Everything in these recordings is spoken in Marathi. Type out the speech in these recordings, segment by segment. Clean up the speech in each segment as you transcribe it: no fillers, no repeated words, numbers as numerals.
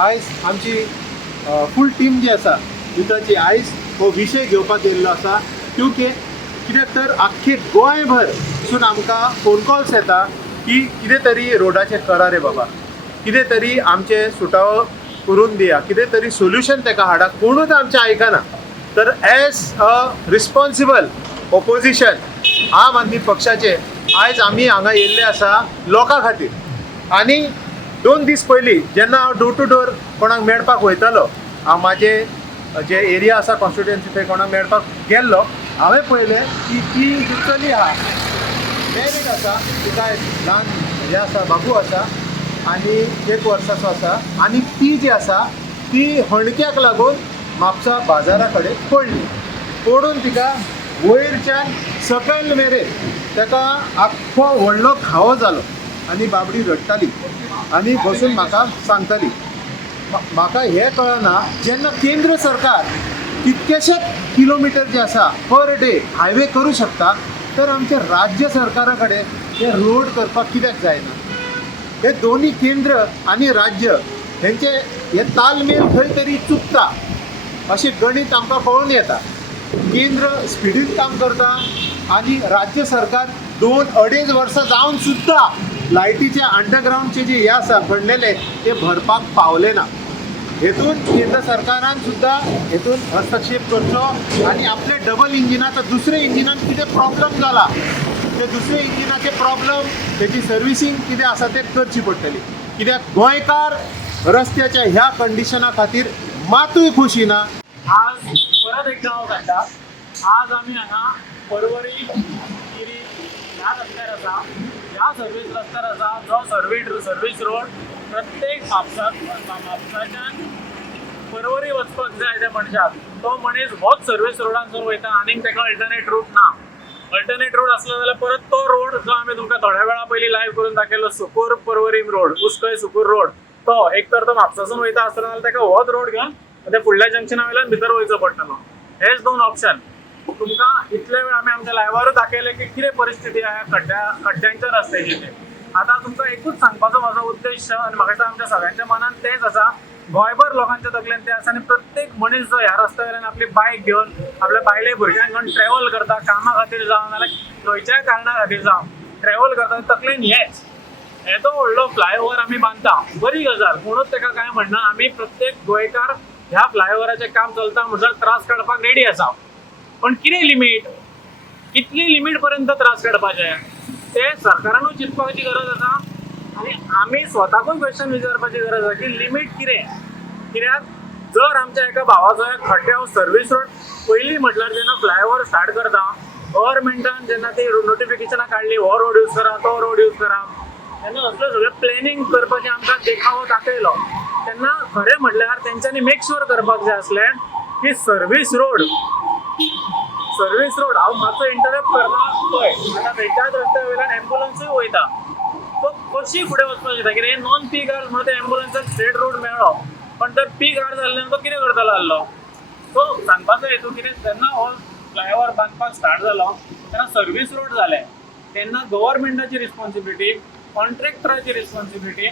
आयज आमची फूल टीम जी आसा युथाची आयज हो विशय घेवपाक येयल्लो आसा क्योंकि कित्याक तर आख्खे गोंयभरसून आमकां फोन कॉल्स येता की कितें तरी रोडाचें करा रे बाबा, कितें तरी आमचे सुटावो करून दिया, कितें तरी सोल्युशन ताका हाडा, कोणूच आमचें आयकना. तर एज अ रिस्पॉन्सिबल ऑपोजिशन आम आदमी पक्षाचे आयज आमी हांगा येयल्ले आसा लोकां खातीर. आनी 2 दीस पयलीं जेन्ना हांव डोर टू डोर कोणाक मेळपाक वयतालो, हांव म्हाजे जे एरिया आसा कॉन्स्टिट्युएन्सी थंय कोणाक मेळपाक गेल्लो, हांवें पळयलें की ती जी चली आहा मॅरीड आसा, तिका एक ल्हान हें आसा, बाबू आसा आनी 1 वर्साचो आसा. आनी ती जी आसा ती हणक्याक लागून म्हापसा बाजारा कडेन पडली. पडून तिका वयरच्यान सकयल मेरेन ताका आख्खो व्हडलो घावो जालो आनी बाबडी रडटाली आनी बसून म्हाका सांगताली. म्हाका हें कळना, जेन्ना केंद्र सरकार कितकेशेच किलोमिटर जे आसा पर डे हायवे करूं शकता, तर आमच्या राज्य सरकारा कडेन हे रोड करपाक कित्याक जायना? हे दोन्ही केंद्र आनी राज्य हेंचे हे तालमेल खंय तरी चुकता अशें गणित आमकां कळून येता. केंद्र स्पिडीन काम करता आनी राज्य सरकार 2-2.5 वर्सां जावन सुद्दां लायटीचे अंडरग्राउंडचे जे हे आसा पडलेले ते भरपाक पावले ना. हेतून केंद्र सरकारान सुद्दां हेतून हस्तक्षेप करचो आनी आपले डबल इंजिनाचो दुसऱ्या इंजिनान कितें प्रॉब्लम जाला ते दुसऱ्या इंजिनाचे प्रॉब्लम तेची सर्विसींग कितें आसा ते करची पडटली. कित्याक गोंयकार रस्त्याच्या ह्या कंडिशना खातीर मातूय खुशी ना. आज परत एकदा हांव काडटा. आज आमी हांगा परवरी गिरी ह्या रस्त्यार आसा, ह्या सर्वीस रस्त्यार आसा जो सर्वीस रोड प्रत्येक म्हापसाच्यान परवरी वचपाक जाय त्या मनशाक. तो मनीस होच सर्वीस रोडांसून वयता आनीक ताका अल्टरनेट रूट ना. अल्टरनेट रोड आसलो जाल्यार परत तो रोड जो आमी तुमकां थोड्या वेळा पयलीं लायव्ह करून दाखयलो, सुकूर परवरी रोड, कुस्कय सुकूर रोड, तो एक तर तो म्हापसासून वयता आसतना जाल्यार ताका होच रोड घेवन ते फुडल्या जंक्शना वयल्यान भितर वयचो पडटलो. हेच 2 ऑप्शन. तुमकां इतले वेळ आमी आमच्या लायव्हारूच दाखयले की कितें परिस्थिती आहे खड्ड्यांच्या रस्त्याची ते. आतां तुमकां एकूच सांगपाचो म्हजो उद्देश आनी म्हाका दिसता आमच्या सगळ्यांच्या मनान तेच आसा, गोंयभर लोकांच्या तकलेन ते आसा आनी प्रत्येक मनीस जो ह्या रस्त्या वयल्यान आपली बायक घेवन आपल्या बायले भुरग्यांक घेवन ट्रॅव्हल करता, कामा खातीर जावं नाल्यार खंयच्याय कारणां खातीर जावं ट्रॅव्हल करता, तकलेन हेच येदो व्हडलो फ्लायओव्हर आमी बांदता, बरी गजाल, कोणूच ताका कांय म्हणना. आमी प्रत्येक गोंयकार ह्या फ्लायओव्हराचें काम चलता म्हणसर त्रास काडपाक रेडी आसा. पण कितें लिमीट, कितली लिमीट पर्यंत त्रास काडपाचे ते सरकारानूय चिंतपाची गरज आसा आनी आमी स्वताकूय क्वेश्चन विचारपाची गरज आसा की लिमीट कितें. कित्याक जर आमच्या एका भावाचो एक खड्ड्यावर सर्वीस रोड पयलीं म्हटल्यार जेन्ना फ्लायओव्हर स्टार्ट करता गव्हर्मेंटान जेन्ना ती नोटिफिकेशनां काडली हो रोड यूज करा तो रोड यूज करा, तेन्ना असलें सगळें प्लॅनिंग करपाचें आमकां देखावो दाखयलो. तेन्ना खरें म्हटल्यार तेंच्यांनी मेक शुअर करपाक जाय आसलें की सर्वीस रोड हांव मातसो इंटरप्ट करता पळय. आतां खंयच्याच रस्त्या वयल्यान एम्बुलन्सूय वयता, सो कशी फुडें वचपाक शकता? कित्याक नॉन पीक आवर्स म्हणून त्या एम्बुलन्साक स्ट्रेट रोड मेळ्ळो, पण तर पीक आवर्स जाल्ल्यान तो कितें करतालो आसलो? सो सांगपाचो हेतू कितें, जेन्ना हो फ्लायओव्हर बांदपाक स्टार्ट जालो तेन्ना सर्वीस रोड जाले, तेन्ना गव्हर्मेंटाची रिस्पॉन्सिबिलिटी, कॉन्ट्रॅक्टराची रिस्पॉन्सिबिलिटी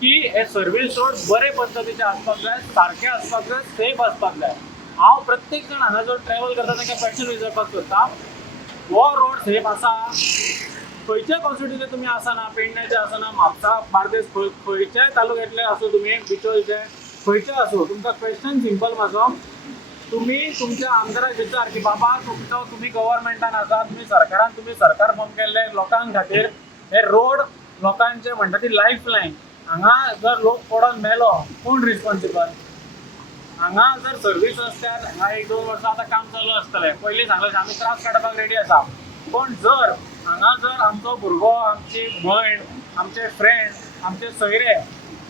की हे सर्वीस रोड बरे पद्दतीचे आसपाक जाय, सारके आसपाक जाय, सेफ आसपाक जाय. हांव प्रत्येक जाण हांगा जो ट्रॅव्हल करता ताका क्वेश्चन विचारपाक सोदता, हो रोड सेफ आसा? खंयच्या कॉन्स्टिट्युएन्सीचे तुमी आसना, पेडण्याचे आसना, म्हापसा, बार्देस, खंयच्याय तालुक्यांतले आसूं तुमी, बिचोलचे खंयचे आसूं, तुमकां क्वेश्चन सिंपल म्हाजो, तुमी तुमच्या आमदाराक विचार की बाबा तुमी गव्हर्मेंटान आसा, तुमी सरकार फॉर्म केल्ले लोकांक खातीर, हे रोड लोकांचे म्हणटा ती लायफ लायन, हांगा जर लोक पडोन मेलो कोण रिस्पॉन्सिबल? हांगा जर सर्वीस रस्त्यार हांगा 1-2 वर्सां आतां काम चालू आसतलें, पयलीं सांगलें आमी त्रास काडपाक रेडी आसा, पण जर हांगा जर आमचो भुरगो, आमची भयण, आमचे फ्रेंड, आमचे सोयरे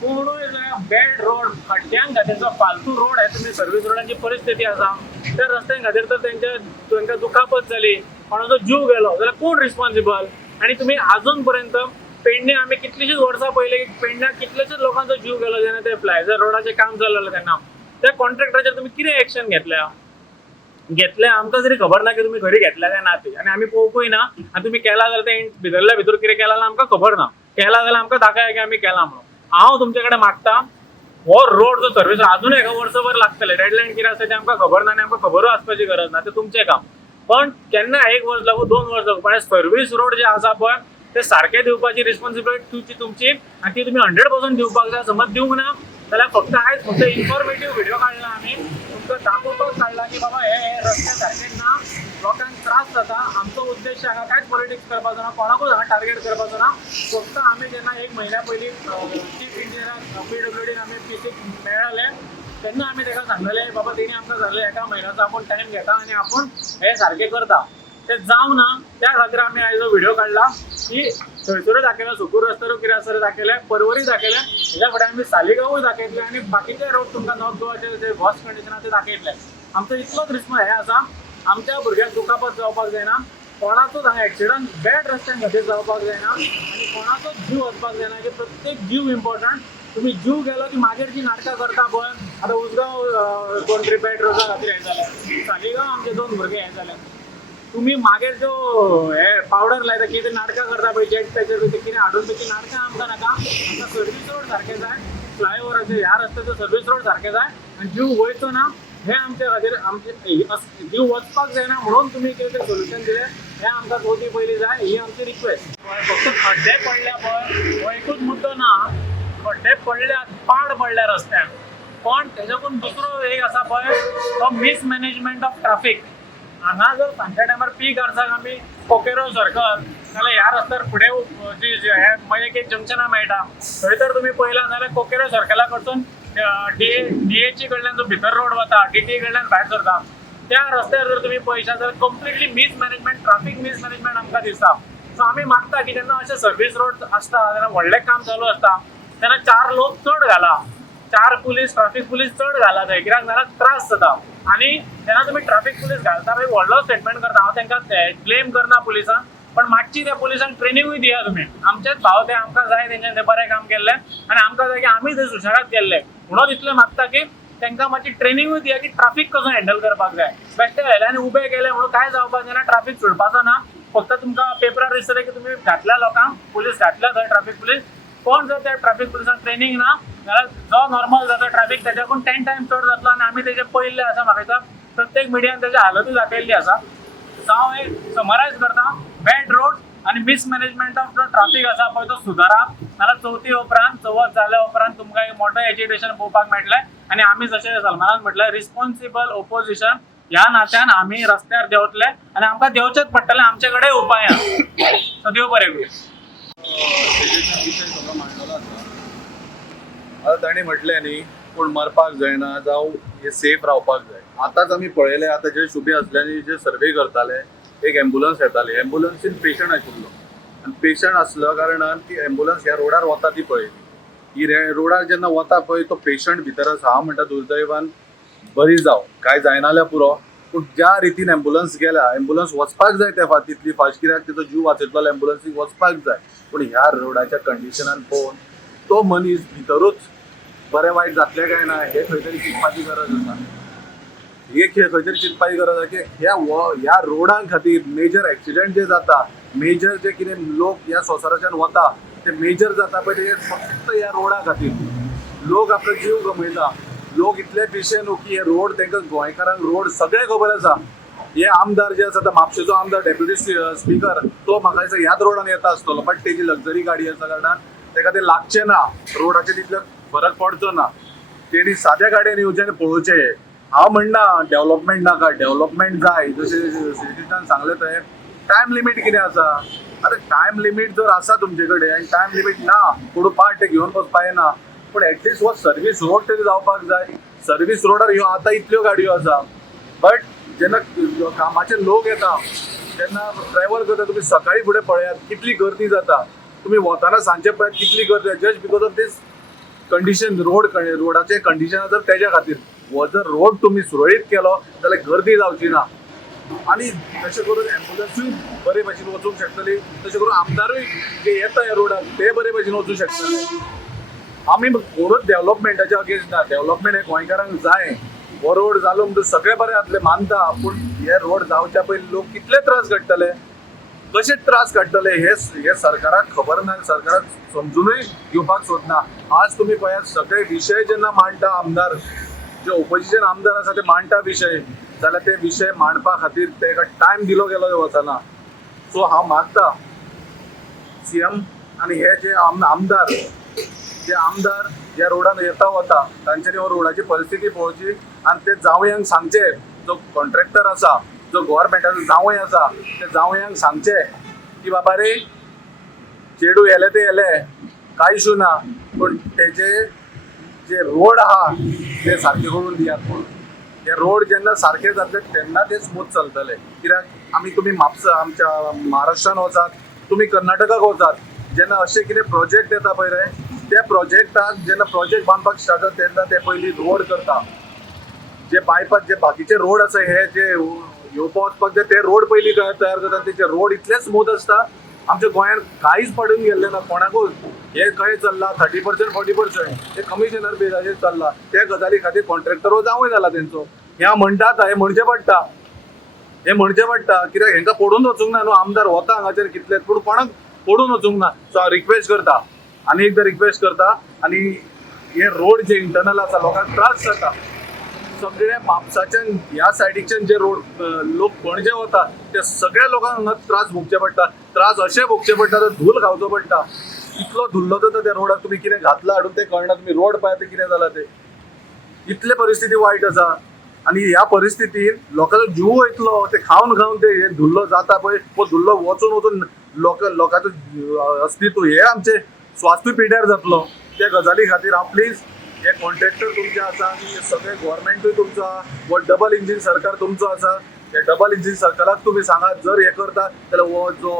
कोणूय जर बॅड रोड, खड्ड्यां खातीरचो फालतू रोड हे तुमी सर्वीस रोडाची परिस्थिती आसा, त्या रस्त्यां खातीर तर तांकां दुखापत जाली, कोणाचो जीव गेलो जाल्यार कोण रिस्पॉन्सिबल? आनी तुमी आजून पर्यंत पेडणे आमी कितलींशींच वर्सां पयलीं पेडण्याक कितलेशेच लोकांचो जीव गेलो जेन्ना ते फ्लायओव्हर रोडाचें काम चललें तेन्ना. त्या कॉन्ट्रॅक्टराचेर तुमी कितें एक्शन घेतलें आमकां जरी खबर ना की तुमी खरी घेतल्या काय ना ती, आनी आमी पळोवंकूय ना. आनी तुमी केला जाल्यार ते भितरल्या भितर कितें केलां जाल्यार आमकां खबर ना, केला जाल्यार आमकां दाखया की आमी केलां म्हणून. हांव तुमचे कडेन मागता हो रोड जो सर्व्हिस अजून एका वर्षभर लागतले. डेडलाईन कितें आसा ते आमकां खबर ना आनी आमकां खबरूय आसपाची गरज ना, ते तुमचें काम. पण केन्ना 1 वर्स लागू 2 वर्स लागू, पण सर्व्हिस रोड जे आसा पळय ते सारखे दिवपाची रिस्पॉन्सिबिलिटी तुमची आणि ती तुम्ही 100% दिवपाक जाय. समज दिवंक ना जाल्यार फक्त इन्फॉर्मेटिव्ह व्हिडिओ काडला आमी, तुमकां दाखोवपाक काडला की बाबा हे रस्ते सारके ना, लोकांक त्रास जाता. आमचो उद्देश हांगा कांयच पॉलिटिक्स करपाचो ना, कोणाकूच हांगा टार्गेट करपाचो ना. फक्त आमी जेन्ना 1 म्हयन्या पयलीं चीफ इंजिनियराक PWDन आमी पीसीक मेळ्ळे तेन्ना आमी ताका सांगलेले बाबा तेणी आमकां सांगलें एका म्हयन्याचो आपूण टायम घेता आनी आपूण हे सारकें करता. ते जावं ना त्या खातीर आमी आयज व्हिडिओ काडला की थंयसरूय दाखयलें, सुकूर रस्त्यारूय कितें आसा दाखयलें, पर्वरी दाखयलें, हेज्या फुडें आमी सालिगांवूय दाखयतले आनी बाकीचे रोड तुमकां नॉर्थ गोवाचे जे वर्स्ट कंडिशन आसा ते दाखयतले. आमचो इतलोच रिस्पॉन्स हे आसा, आमच्या भुरग्यांक दुखापत जावपाक जायना, कोणाचोच हांगा एक्सिडंट बॅड रस्त्यान खातीर जावपाक जायना आनी कोणाचोच जीव वचपाक जायना. की प्रत्येक जीव इम्पॉर्टंट. तुम्ही जीव गेलो की मागीर जी नाटकां करता पळय, आतां उसगांव कोण तरी बॅड रोडा खातीर हें जालें, सालिगांव आमचे 2 भुरगे हें जाले. तुम्ही मागीर जो हे पावडर लायता कितें नाटकां करता पळय जेट पॅचर ते कितें हाडून त्याची नाटकां आमकां नाका. आमकां सर्वीस रोड सारके जाय, फ्लायओव्हराचे ह्या रस्त्याचो सर्वीस रोड सारके जाय आनी जीव वयचो ना. हे आमचे खातीर आमचे जीव वचपाक जायना म्हणून तुमी कितें सोल्युशन दिलें हें आमकां चवथी पयलीं जाय, ही आमची रिक्वेस्ट. फक्त खड्डे पडल्या पळय हो एकूच मुद्दो ना, खड्डे पडल्यात, पाड पडल्या रस्त्यान, पण तेच्याकून दुसरो एक आसा पळय तो मिसमॅनेजमेंट ऑफ ट्राफीक. हांगा जर सांजच्या टायमार पीक आर्साक आमी कोकेरो सर्कल नाल्यार ह्या रस्त्यार फुडें जी हे मयेक एक जंक्शनां मेळटा थंय तर तुमी पळयलां जाल्यार कोकेरो सर्कला कडसून DHE कडल्यान जो भितर रोड वता DTE कडल्यान भायर सरता त्या रस्त्यार जर तुमी पळयशात जाल्यार कंप्लिटली मिसमॅनेजमेंट, ट्राफीक मिसमॅनेजमेंट आमकां दिसता. सो आमी मागता की जेन्ना अशें सर्वीस रोड आसता तेन्ना व्हडलें काम चालू आसता तेन्ना 4 लोक चड घाला, 4 पुलीस ट्राफीक पुलीस चड घाला थंय, कित्याक जाल्यार त्रास जाता. आनी जेन्ना तुमी ट्राफीक पुलीस घालता पळय व्हडलो स्टेटमेंट करता, हांव तांकां ब्लेम करना पुलिसांक, पण मातशी त्या पुलिसांक ट्रेनिंगूय दिया तुमी. आमचेच भाव ते आमकां जाय तेंच्यानी तें बरें काम केल्लें आनी आमकां जाय की आमी थंय सुशेगाद केल्ले म्हणून इतलें मागता की तांकां मातशी ट्रेनिंगूय दिया की ट्राफीक कसो हँडल करपाक जाय. बेश्टे व्हेल्यान उबे केले म्हणून काय जावपाक जायना, ट्राफीक सुटपाचो ना. फक्त तुमकां पेपरार दिसतलें की तुमी घातल्या लोकांक पुलीस घातल्या थंय ट्राफीक पुलीस, पण जर त्या ट्राफीक पुलिसांक ट्रेनिंग ना जाल्यार जो नॉर्मल जाता ट्राफीक तेच्याकून 10 टायम्स चड जातलो आनी आमी तेजे पळयल्ले आसा. म्हाका दिसता प्रत्येक मिडियान तेजी हालतूय दाखयल्ली आसा. सो हांव एक समरायज करता, बॅड रोड आनी मिसमॅनेजमेंट ऑफ जो ट्राफीक आसा पळय तो सुदारा, नाल्यार चवथी उपरांत चवथ जाल्या उपरांत तुमकां एक मोठो एजिटेशन पळोवपाक मेळटलें. आनी आमी जशें सलमानान म्हटलें रिस्पॉन्सिबल ओपोजिशन ह्या नात्यान आमी रस्त्यार देंवतले आनी आमकां देंवचेंच पडटलें, आमचे कडेन उपाय आसा. सो देव बरें करूं. विशय सगळो मांडलेलो आसा. आतां ताणें म्हटलें न्ही कोण मरपाक जायना जावं हे सेफ रावपाक जाय. आतांच आमी पळयलें आतां जे शुभे आसल्यानी जे सर्वे करताले एक एम्बुलन्स येताली, एम्बुलन्सीन पेशंट आशिल्लो आनी पेशंट आसल्या कारणान ती एम्बुलन्स ह्या रोडार वता ती पळयली. ही रोडार जेन्ना वता पळय तो पेशंट भितर आसा, हांव म्हणटा दुर्दैवान बरी जावं काय जायना जाल्यार पुरो, पूण ज्या रितीन एम्बुलन्स गेल्या, एम्बुलन्स वचपाक जाय त्या तितली फास्ट, कित्याक तिचो जीव वाचयतलो एम्बुलन्सीक वचपाक जाय. पूण ह्या रोडाच्या कंडिशनान पळोवन तो मनीस भितरूच बरें वायट जातलें काय ना हे खंय तरी चिंतपाची गरज आसा. हे खंय तरी चिंतपाची गरज आसा की ह्या रोडां खातीर मेजर एक्सिडेंट जे जाता, मेजर जे कितें लोक ह्या संवसाराच्यान वता ते मेजर जाता पळय ते फक्त ह्या रोडा खातीर. लोक आपलो जीव गमयता. लोक इतले पिशे न्हू की हे रोड तांकां गोंयकारांक रोड सगळे खबर आसा. हे आमदार जे आसा म्हापशेचो आमदार डेप्युटी स्पीकर तो म्हाका दिसता ह्याच रोडान येता आसतलो, बट तेजी लक्झरी गाडी आसा कारणान ताका ते लागचें ना, रोडाचेर तितलो फरक पडचो ना. तेणी साद्या गाडयेन येवचें आनी पळोवचें. हांव म्हणना डेव्हलपमेंट नाका, डेव्हलपमेंट जाय जशें श्रीकृष्णान सांगलें थंय. टायम लिमीट कितें आसा? आतां टायम लिमीट जर आसा तुमचे कडेन आनी टायम लिमीट ना कोण पार्ट ते घेवन वचपा येना, पूण एटलिस्ट हो सर्वीस रोड तरी जावपाक जाय. सर्वीस रोडार ह्यो आतां इतल्यो गाडयो आसा, बट जेन्ना कामाचे लोक येता तेन्ना ट्रॅव्हल करता तुमी सकाळी फुडें पळयात कितली गर्दी जाता. तुमी वताना सांजचे पळयात कितली गर्दी जाता just because of this condition. रोडाचे कंडिशन जर तेज्या खातीर हो जर रोड तुमी सुरळीत केलो जाल्यार गर्दी जावची ना आनी तशें करून एम्बुलन्सूय बरे भशेन वचूंक शकतली, तशें करून आमदारूय जे येता ह्या रोडाक ते बरे भशेन वचूंक शकतले. आमी कोणूच डेव्हलपमेंटाच्या अगेन्स्ट ना. डेव्हलपमेंट हे गोंयकारांक जाय. हो रोड जालो म्हणटून सगळे बरें जातले मानता, पूण हे रोड जावच्या पयलीं लोक कितले त्रास घडटले. कशे त्रास काडटले हे सरकाराक खबर ना, सरकाराक समजूनय घेवपाक सोदना. आज तुम्ही पळयात सगळे विशय जेन्ना मांडटा आमदार, जे ओपोजिशन आमदार आसा ते मांडटा विशय, जाल्यार ते विशय मांडपा खातीर तेका टायम दिलो गेलो वचना. सो हांव मागता सीएम आनी हे जे आमदार ज्या रोडान येता वता तांच्यांनी हो रोडाची परिस्थिती पळोवची आनी ते जावयांक सांगचे, जो कॉन्ट्रॅक्टर आसा, जो गव्हर्मेंटाचो जावय आसा, ते जावयांक सांगचे की बाबा रे चेडू येले ते येले, कांय इशू ना, पण तेजे जे रोड आहा ते सारखे करून दियात म्हणून. हे रोड जेन्ना सारखे जातले तेन्ना ते स्मूथ चलतले. कित्याक तुम्ही म्हापसा आमच्या महाराष्ट्रान वचात, तुम्ही कर्नाटकाक वचात, जेन्ना अशें कितें प्रोजेक्ट येता पळय रे, त्या प्रोजेक्टाक जेन्ना प्रोजेक्ट बांदपाक स्टार्ट जाता तेन्ना ते पयलीं रोड करता. जे बायपास जे बाकीचे रोड आसा, हे जे येवपा वचपाक ते रोड पयलीं तयार करता. तेचे रोड इतले स्मूथ आसता, आमच्या गोंयांत कांयच पडून गेल्ले ना कोणाकूच. हे खंय चल्ला 30% 40%, हे कमिशनर बेजाचेर चल्ला. त्या गजाली खातीर कॉन्ट्रॅक्टर जावंय जाला तेंचो. ह्या म्हणटात हे म्हणचे पडटा, कित्याक हेंकां पडून वचूंक ना न्हू. आमदार वता हांगाचेर कितले, पूण कोणाक पडून वचूंक ना. सो हांव रिक्वेस्ट करता, आनी एकदां रिक्वेस्ट करता, आनी हे रोड जे इंटरनल आसा लोकांक त्रास जाता. सगळे म्हापसाच्यान ह्या सायडीच्यान जे रोड लोक पणजे वता ते सगळ्या लोकांक हांगा त्रास भोगचे पडटा. त्रास अशें भोगचे पडटा तर धूल खावचो पडटा. इतलो धुल्लो जाता त्या रोडाक, तुमी कितें घातला हाडून ते कळना. तुमी रोड पळय ते कितें जाला ते, इतले परिस्थिती वायट आसा. आनी ह्या परिस्थितीन लोकांचो जीव वयतलो, ते खावन ते हे धुल्लो जाता पळय, तो धुल्लो वचून लोकांचो अस्तित्व हे आमचे स्वास्थ्य पिड्यार जातलो. त्या गजाली खातीर हांव प्लीज हे कॉन्ट्रॅक्टर तुमचे आसा आनी हे सगळे गव्हर्मेंटूय तुमचो आसा, वो डबल इंजीन सरकार तुमचो आसा. हे डबल इंजीन सरकाराक तुमी सांगात, जर हे करता जाल्यार हो जो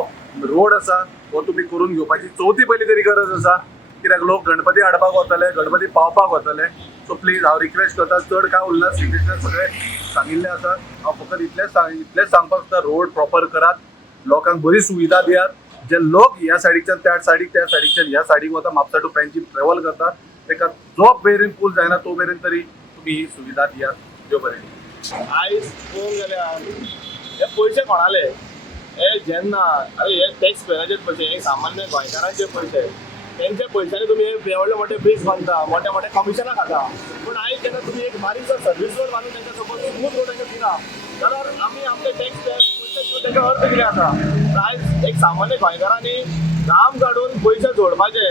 रोड आसा हो तुमी करून घेवपाची चवथी पयली तरी गरज आसा. कित्याक लोक गणपती हाडपाक वतले, गणपती पावपाक वतले. सो प्लीज हांव रिक्वेस्ट करता, चड काय उरना, सिटीजन सगळे सांगिल्ले आसा. हांव फकत इतलेंच सांगपाक सोदता, रोड प्रॉपर करात, लोकांक बरी सुविधा दियात. जे लोक ह्या सायडीच्यान त्या सायडीच्यान ह्या सायडीक वता, म्हापसा टू पेंजी ट्रॅव्हल करता, ताका जो मेरेन पूल जायना तो मेरेन तरी तुम्ही ही सुविधा दियात. देव बरें. आयज पळोवंक गेल्यार हे पयशे कोणाले, हे जेन्ना हे टॅक्स पेयराचे पयशे, हे सामान्य गोंयकारांचे पयशे, तेंच्या पयशांनी तुमी हे व्हडले मोठे ब्रिज बांदता, मोठे मोठे कमिशनां खाता. पूण आयज जेन्ना तुमी एक बारीकसो सर्वीस रोड बांदून तेंकां सपोज स्मूथ रोड तेंकां दिना, जाल्यार आमी आमचे टॅक्स पयशे दिवन तेंका अर्थ कितें आसा. आयज एक सामान्य गोंयकारांनी काम काडून पयशे जोडपाचे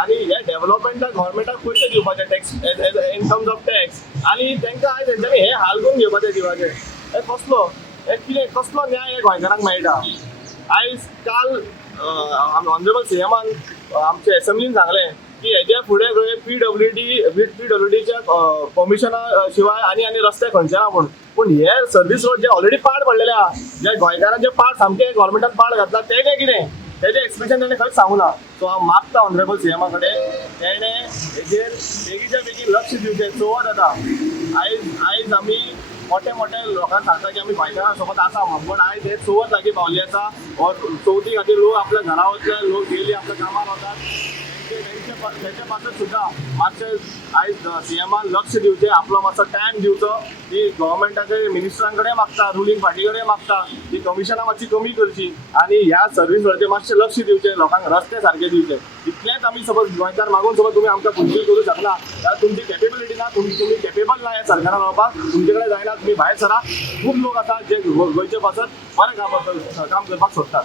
आनी हे डेव्हलपमेंटाक गव्हर्मेंटाक पयशे दिवपाचे tax in terms of tax, आनी तेंकां आयज तेंच्यांनी हे हाल करून घेवपाचे दिवपाचे. हे कसलो न्याय हे गोंयकारांक मेळटा. आयज काल ऑनरेबल सीएमान आमच्या एसेंब्लीन सांगलें की हेच्या फुडें PWDच्या परमिशना शिवाय आनी रस्ते खंयचे ना म्हणून. पूण हे सर्वीस रोड जे ऑलरेडी पाड पडलेले आहा, जे गोंयकारांचे पाड सामके गव्हर्मेंटान पाड घातला, तें कितें तेजें एक्सप्रेशन तेणें खंयच सांगूं ना. सो हांव मागता ऑनरेबल सीएमा कडेन तेणें हेजेर बेगीच्या बेगीन लक्ष दिवचें. चवथ येता, आयज आमी मोठे लोकांक सांगता की आमी गोंयकारां सोबत आसा म्हणून, पूण आयज हे चवथ लागीं पावली आसा. चवथी खातीर लोक आपल्या घरा वचले, लोक गेली आपल्या कामार वतात. तेंचे पासत सुद्दां मातशें आयज सीएमान लक्ष दिवचें, आपलो मातसो टायम दिवचो. ती गव्हर्मेंटाचे मिनिस्टरां कडेन मागता, रुलींग पार्टी कडेन मागता, ती कमिशनां मातशी कमी करची आनी ह्या सर्वीस रोडाचेर मातशें लक्ष दिवचें, लोकांक रस्ते सारके दिवचे. इतलेंच आमी सपोज गोंयकार मागून सपोज तुमी आमकां फुलफील करूं शकना, जाल्यार तुमची कॅपेबिलिटी ना, तुमी कॅपेबल ना ह्या सरकारान रावपाक, तुमचे कडेन जायना, तुमी भायर सरा. खूब लोक आसात जे गोंयचे पासत बरें काम करपाक सोदतात.